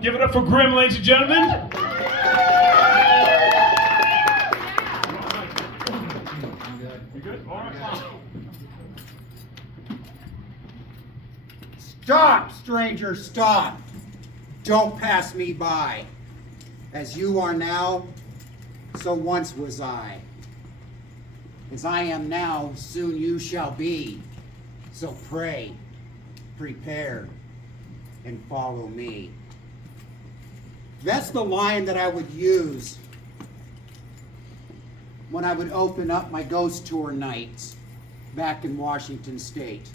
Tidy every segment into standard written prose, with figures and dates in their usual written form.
Give it up for Grimm, ladies and gentlemen. You good? All right. Stop, stranger, stop. Don't pass me by. As you are now, so once was I. As I am now, soon you shall be. So pray, prepare, and follow me. That's the line that I would use when I would open up my ghost tour nights back in Washington State.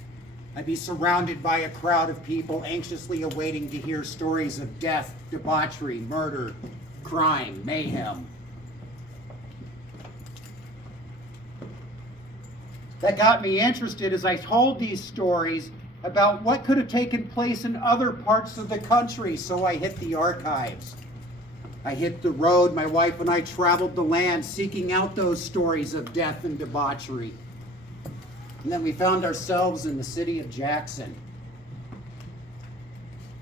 I'd be surrounded by a crowd of people anxiously awaiting to hear stories of death, debauchery, murder, crime, mayhem. That got me interested as I told these stories about what could have taken place in other parts of the country, so I hit the archives. I hit the road. My wife and I traveled the land seeking out those stories of death and debauchery. And then we found ourselves in the city of Jackson.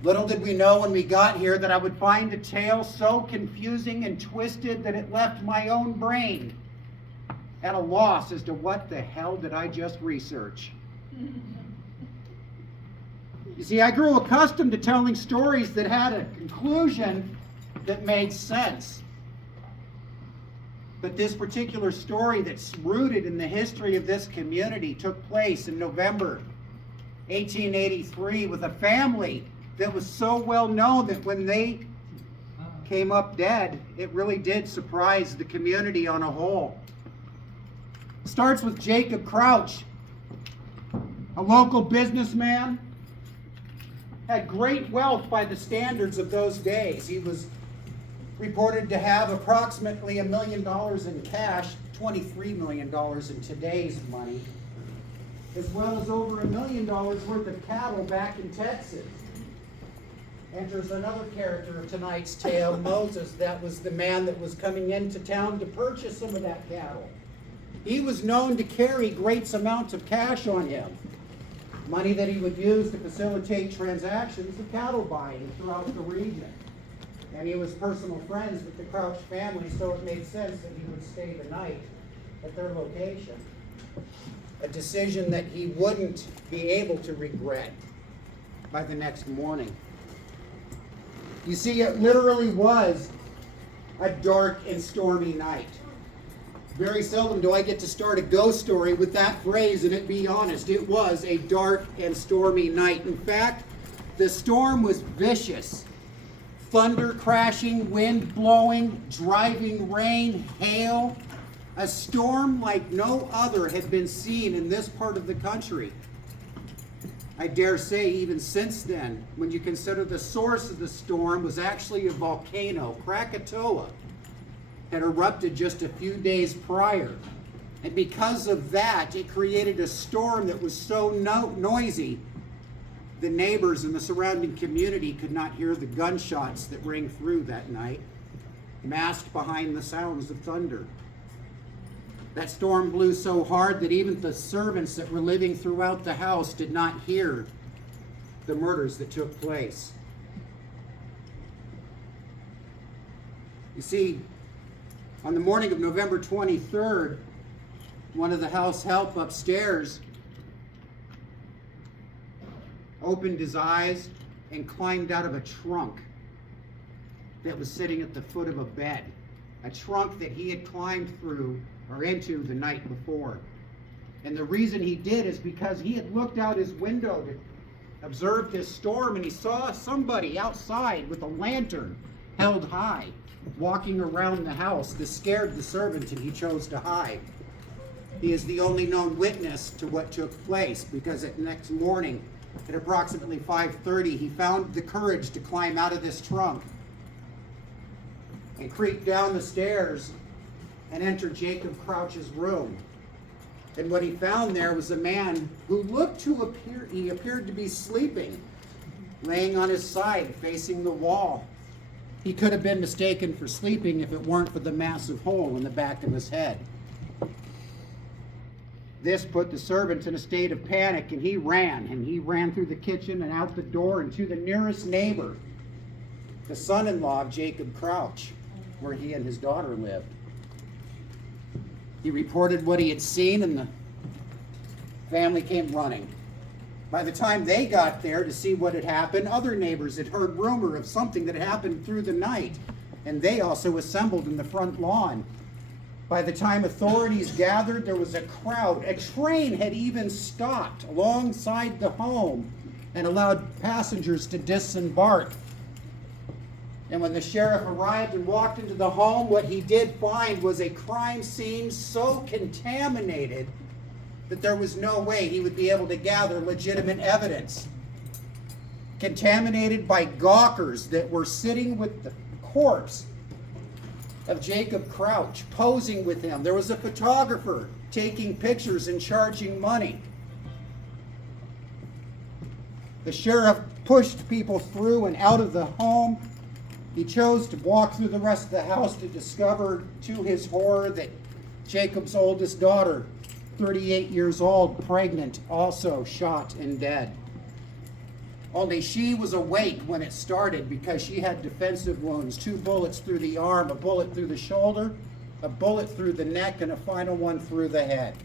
Little did we know when we got here that I would find a tale so confusing and twisted that it left my own brain at a loss as to what the hell did I just research. You see, I grew accustomed to telling stories that had a conclusion that made sense. But this particular story that's rooted in the history of this community took place in November 1883 with a family that was so well known that when they came up dead, it really did surprise the community on a whole. It starts with Jacob Crouch, a local businessman, had great wealth by the standards of those days. He was reported to have approximately $1 million in cash, $23 million in today's money, as well as over $1 million worth of cattle back in Texas. Enters another character of tonight's tale, Moses. That was the man that was coming into town to purchase some of that cattle. He was known to carry great amounts of cash on him, money that he would use to facilitate transactions of cattle buying throughout the region. And he was personal friends with the Crouch family, so it made sense that he would stay the night at their location. A decision that he wouldn't be able to regret by the next morning. You see, it literally was a dark and stormy night. Very seldom do I get to start a ghost story with that phrase, and it be honest, it was a dark and stormy night. In fact, the storm was vicious. Thunder crashing, wind blowing, driving rain, hail. A storm like no other had been seen in this part of the country. I dare say even since then, when you consider the source of the storm was actually a volcano, Krakatoa, had erupted just a few days prior. And because of that, it created a storm that was so noisy, the neighbors in the surrounding community could not hear the gunshots that rang through that night, masked behind the sounds of thunder. That storm blew so hard that even the servants that were living throughout the house did not hear the murders that took place. You see, on the morning of November 23rd, one of the house help upstairs opened his eyes and climbed out of a trunk that was sitting at the foot of a bed. A trunk that he had climbed through or into the night before. And the reason he did is because he had looked out his window to observe this storm, and he saw somebody outside with a lantern held high, walking around the house. This scared the servant, and he chose to hide. He is the only known witness to what took place, because at next morning, at approximately 5:30, he found the courage to climb out of this trunk and creep down the stairs and enter Jacob Crouch's room. And what he found there was a man who appeared to be sleeping, laying on his side, facing the wall. He could have been mistaken for sleeping if it weren't for the massive hole in the back of his head. This put the servant in a state of panic, and he ran through the kitchen and out the door and to the nearest neighbor the son-in-law of Jacob Crouch, where he and his daughter lived. He reported what he had seen, and the family came running. By the time they got there to see what had happened, other neighbors had heard rumor of something that happened through the night, and they also assembled in the front lawn. By the time authorities gathered, there was a crowd. A train had even stopped alongside the home and allowed passengers to disembark. And when the sheriff arrived and walked into the home, what he did find was a crime scene so contaminated that there was no way he would be able to gather legitimate evidence. Contaminated by gawkers that were sitting with the corpse of Jacob Crouch, posing with him. There was a photographer taking pictures and charging money. The sheriff pushed people through and out of the home. He chose to walk through the rest of the house to discover, to his horror, that Jacob's oldest daughter, 38 years old, pregnant, also shot and dead. Only she was awake when it started because she had defensive wounds, 2 bullets through the arm, a bullet through the shoulder, a bullet through the neck, and a final one through the head.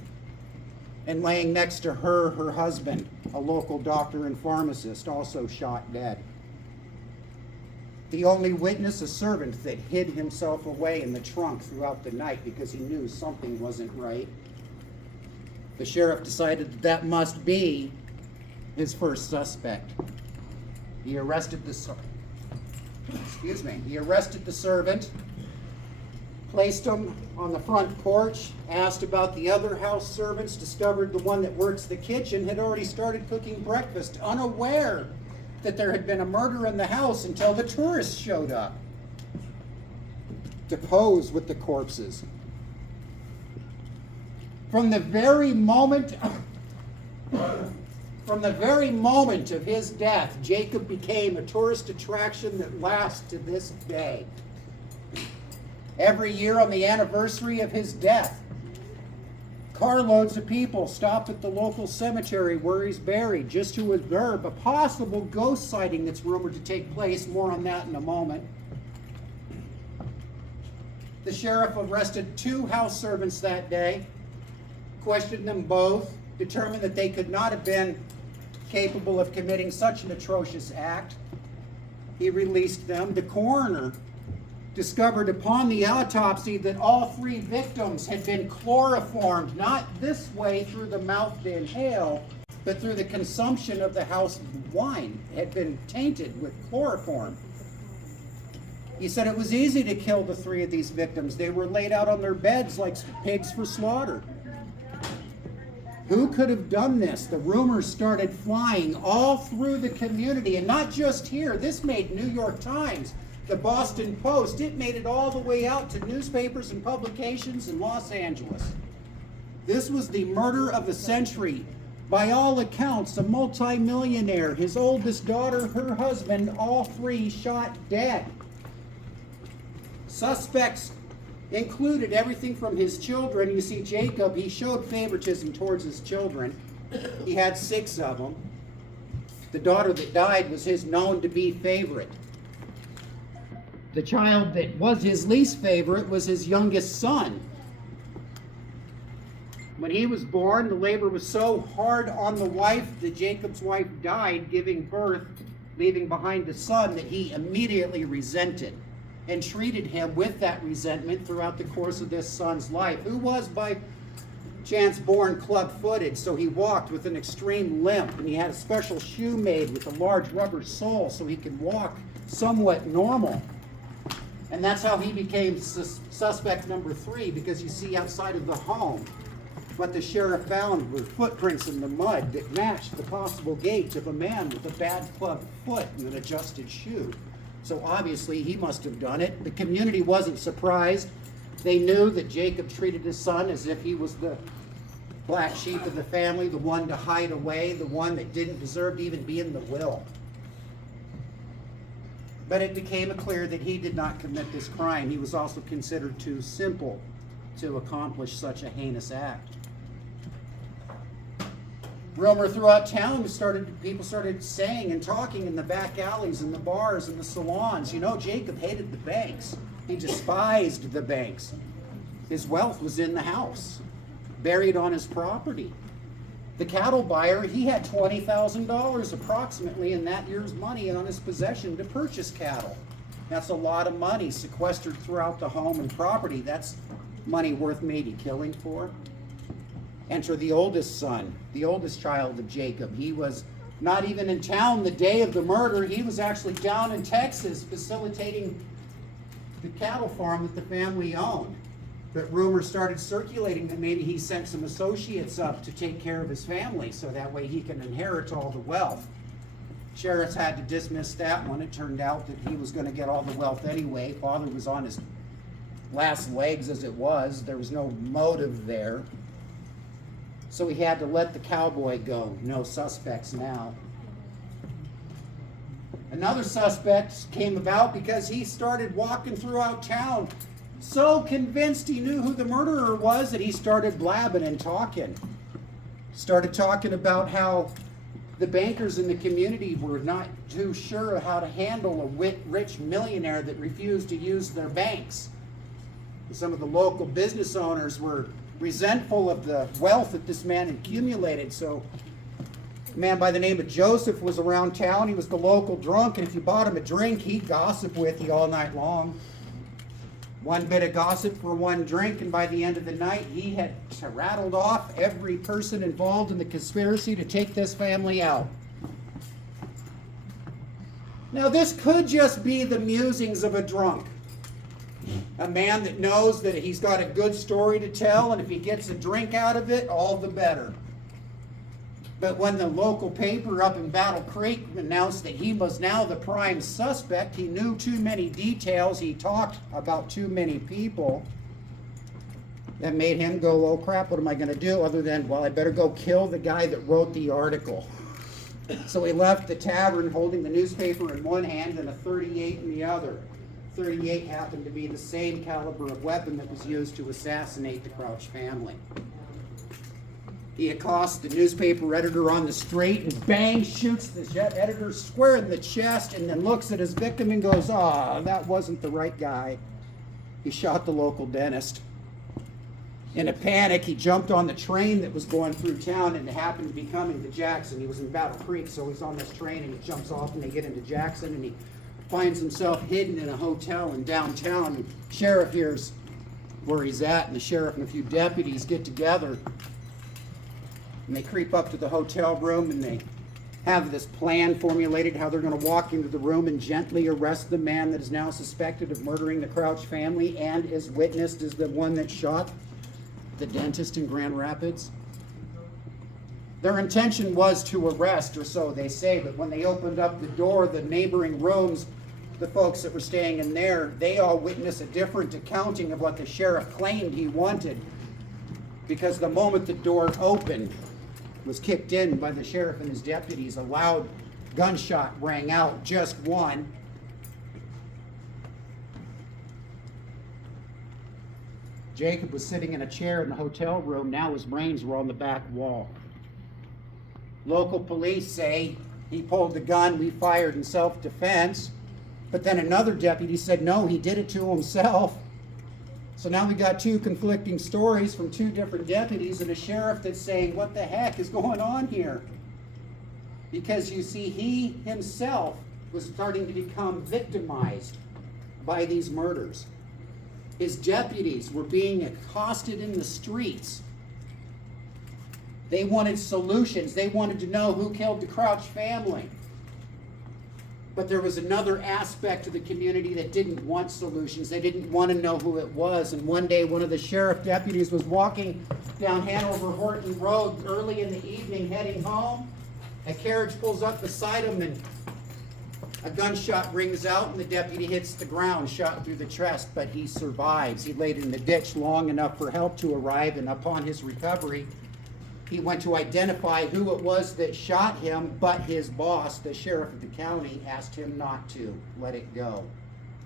And laying next to her, her husband, a local doctor and pharmacist, also shot dead. The only witness, a servant that hid himself away in the trunk throughout the night because he knew something wasn't right. The sheriff decided that that must be his first suspect. He arrested the servant, placed him on the front porch, asked about the other house servants, discovered the one that works the kitchen had already started cooking breakfast, unaware that there had been a murder in the house until the tourists showed up to pose with the corpses. From the very moment of his death, Jacob became a tourist attraction that lasts to this day. Every year on the anniversary of his death, carloads of people stop at the local cemetery where he's buried just to observe a possible ghost sighting that's rumored to take place. More on that in a moment. The sheriff arrested 2 house servants that day, questioned them both, determined that they could not have been capable of committing such an atrocious act. He released them. The coroner discovered upon the autopsy that all 3 victims had been chloroformed, not this way through the mouth to inhale, but through the consumption of the house wine, had been tainted with chloroform. He said it was easy to kill the 3 of these victims. They were laid out on their beds like pigs for slaughter. Who could have done this? The rumors started flying all through the community, and not just here. This made New York Times, the Boston Post. It made it all the way out to newspapers and publications in Los Angeles. This was the murder of the century. By all accounts, a multimillionaire, his oldest daughter, her husband, all 3 shot dead. Suspects included everything from his children. You see, Jacob, he showed favoritism towards his children. He had 6 of them. The daughter that died was his known-to-be favorite. The child that was his least favorite was his youngest son. When he was born, the labor was so hard on the wife that Jacob's wife died giving birth, leaving behind a son that he immediately resented, and treated him with that resentment throughout the course of this son's life, who was by chance born club-footed, so he walked with an extreme limp, and he had a special shoe made with a large rubber sole so he could walk somewhat normal. And that's how he became suspect number 3, because you see outside of the home, what the sheriff found were footprints in the mud that matched the possible gait of a man with a bad club foot and an adjusted shoe. So obviously he must have done it. The community wasn't surprised. They knew that Jacob treated his son as if he was the black sheep of the family, the one to hide away, the one that didn't deserve to even be in the will. But it became clear that he did not commit this crime. He was also considered too simple to accomplish such a heinous act. Rumor throughout town people started saying and talking in the back alleys and the bars and the salons, you know, Jacob hated the banks. He despised the banks. His wealth was in the house, buried on his property. The cattle buyer, he had $20,000 approximately in that year's money on his possession to purchase cattle. That's a lot of money sequestered throughout the home and property. That's money worth maybe killing for. Enter the oldest son, the oldest child of Jacob. He was not even in town the day of the murder. He was actually down in Texas facilitating the cattle farm that the family owned. But rumors started circulating that maybe he sent some associates up to take care of his family so that way he can inherit all the wealth. Sheriffs had to dismiss that one. It turned out that he was going to get all the wealth anyway. Father was on his last legs as it was. There was no motive there. So he had to let the cowboy go. No suspects now. Another suspect came about because he started walking throughout town, so convinced he knew who the murderer was that he started blabbing and talking. Started talking about how the bankers in the community were not too sure of how to handle a rich millionaire that refused to use their banks. Some of the local business owners were resentful of the wealth that this man accumulated. So a man by the name of Joseph was around town. He was the local drunk, and if you bought him a drink, he'd gossip with you all night long. One bit of gossip for one drink, and by the end of the night, he had rattled off every person involved in the conspiracy to take this family out. Now, this could just be the musings of a drunk. A man that knows that he's got a good story to tell, and if he gets a drink out of it, all the better. But when the local paper up in Battle Creek announced that he was now the prime suspect, he knew too many details, he talked about too many people, that made him go, oh crap, what am I going to do other than, well, I better go kill the guy that wrote the article. So he left the tavern holding the newspaper in one hand and a .38 in the other. .38 happened to be the same caliber of weapon that was used to assassinate the Crouch family. He accosts the newspaper editor on the street and bang, shoots the editor square in the chest and then looks at his victim and goes, that wasn't the right guy. He shot the local dentist. In a panic, he jumped on the train that was going through town and it happened to be coming to Jackson. He was in Battle Creek, so he's on this train and he jumps off and they get into Jackson and he finds himself hidden in a hotel in downtown. And the sheriff hears where he's at, and the sheriff and a few deputies get together and they creep up to the hotel room and they have this plan formulated how they're going to walk into the room and gently arrest the man that is now suspected of murdering the Crouch family and is witnessed as the one that shot the dentist in Grand Rapids. Their intention was to arrest, or so they say, but when they opened up the door, the neighboring rooms, the folks that were staying in there, they all witnessed a different accounting of what the sheriff claimed he wanted, because the moment the door opened, was kicked in by the sheriff and his deputies, a loud gunshot rang out, just one. Jacob was sitting in a chair in the hotel room. Now his brains were on the back wall. Local police say he pulled the gun, we fired in self-defense. But then another deputy said, no, he did it to himself. So now we got two conflicting stories from two different deputies and a sheriff that's saying, what the heck is going on here? Because you see, he himself was starting to become victimized by these murders. His deputies were being accosted in the streets. They wanted solutions. They wanted to know who killed the Crouch family. But there was another aspect to the community that didn't want solutions. They didn't want to know who it was. And one day, one of the sheriff deputies was walking down Hanover Horton Road early in the evening, heading home. A carriage pulls up beside him, and a gunshot rings out, and the deputy hits the ground, shot through the chest, but he survives. He laid in the ditch long enough for help to arrive, and upon his recovery, he went to identify who it was that shot him, but his boss, the sheriff of the county, asked him not to let it go.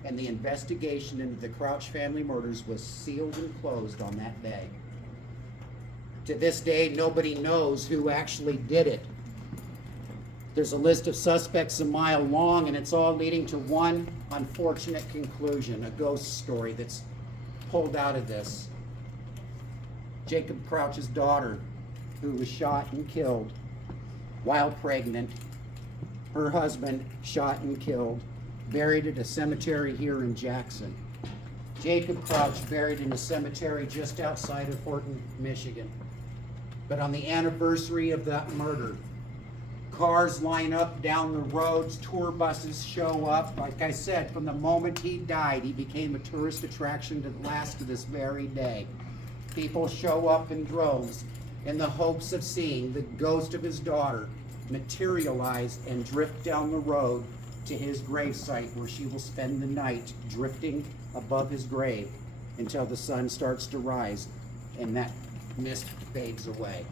And the investigation into the Crouch family murders was sealed and closed on that day. To this day, nobody knows who actually did it. There's a list of suspects a mile long, and it's all leading to one unfortunate conclusion, a ghost story that's pulled out of this. Jacob Crouch's daughter, who was shot and killed while pregnant, her husband shot and killed, buried at a cemetery here in Jackson. Jacob Crouch buried in a cemetery just outside of Horton, Michigan. But on the anniversary of that murder, cars line up down the roads, tour buses show up. Like I said, from the moment he died, he became a tourist attraction that lasts to this very day. People show up in droves in the hopes of seeing the ghost of his daughter materialize and drift down the road to his gravesite, where she will spend the night drifting above his grave until the sun starts to rise and that mist fades away.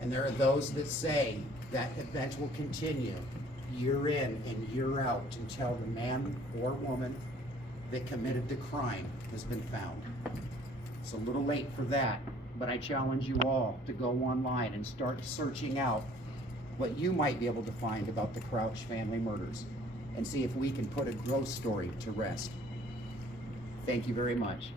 And there are those that say that event will continue year in and year out until the man or woman that committed the crime has been found. It's a little late for that, but I challenge you all to go online and start searching out what you might be able to find about the Crouch family murders and see if we can put a ghost story to rest. Thank you very much.